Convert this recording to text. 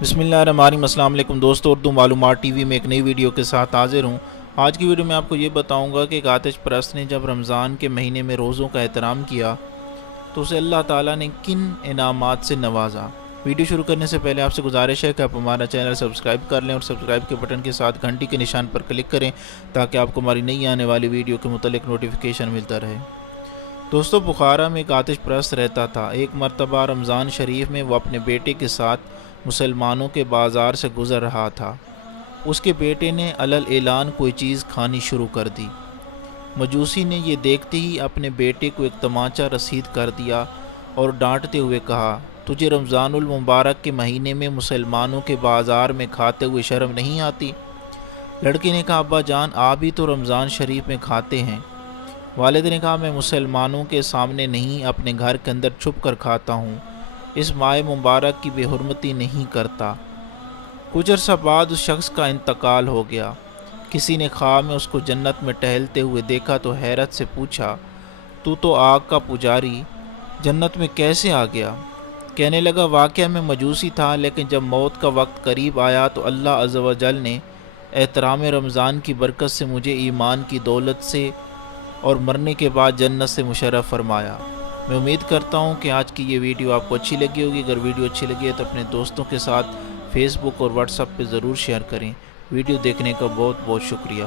بسم اللہ الرحمن الرحیم۔ السلام علیکم دوستو، اردو معلومات ٹی وی میں ایک نئی ویڈیو کے ساتھ حاضر ہوں۔ آج کی ویڈیو میں آپ کو یہ بتاؤں گا کہ ایک آتش پرست نے جب رمضان کے مہینے میں روزوں کا احترام کیا تو اسے اللہ تعالیٰ نے کن انعامات سے نوازا۔ ویڈیو شروع کرنے سے پہلے آپ سے گزارش ہے کہ آپ ہمارا چینل سبسکرائب کر لیں اور سبسکرائب کے بٹن کے ساتھ گھنٹی کے نشان پر کلک کریں تاکہ آپ کو ہماری نئی آنے والی ویڈیو کے متعلق نوٹیفیکیشن ملتا رہے۔ دوستو، بخارا میں ایک آتش پرست رہتا تھا۔ ایک مرتبہ رمضان شریف میں وہ اپنے بیٹے کے ساتھ مسلمانوں کے بازار سے گزر رہا تھا۔ اس کے بیٹے نے علل اعلان کوئی چیز کھانی شروع کر دی۔ مجوسی نے یہ دیکھتے ہی اپنے بیٹے کو ایک تمانچہ رسید کر دیا اور ڈانٹتے ہوئے کہا، تجھے رمضان المبارک کے مہینے میں مسلمانوں کے بازار میں کھاتے ہوئے شرم نہیں آتی؟ لڑکے نے کہا، ابا جان، آپ بھی تو رمضان شریف میں کھاتے ہیں۔ والد نے کہا، میں مسلمانوں کے سامنے نہیں، اپنے گھر کے اندر چھپ کر کھاتا ہوں، اس ماہ مبارک کی بے حرمتی نہیں کرتا۔ کچھ عرصہ بعد اس شخص کا انتقال ہو گیا۔ کسی نے خواب میں اس کو جنت میں ٹہلتے ہوئے دیکھا تو حیرت سے پوچھا، تو آگ کا پجاری جنت میں کیسے آ گیا؟ کہنے لگا، واقعہ میں مجوسی تھا، لیکن جب موت کا وقت قریب آیا تو اللہ عز و جل نے احترام رمضان کی برکت سے مجھے ایمان کی دولت سے اور مرنے کے بعد جنت سے مشرف فرمایا۔ میں امید کرتا ہوں کہ آج کی یہ ویڈیو آپ کو اچھی لگی ہوگی۔ اگر ویڈیو اچھی لگی ہے تو اپنے دوستوں کے ساتھ فیس بک اور واٹس ایپ پہ ضرور شیئر کریں۔ ویڈیو دیکھنے کا بہت بہت شکریہ۔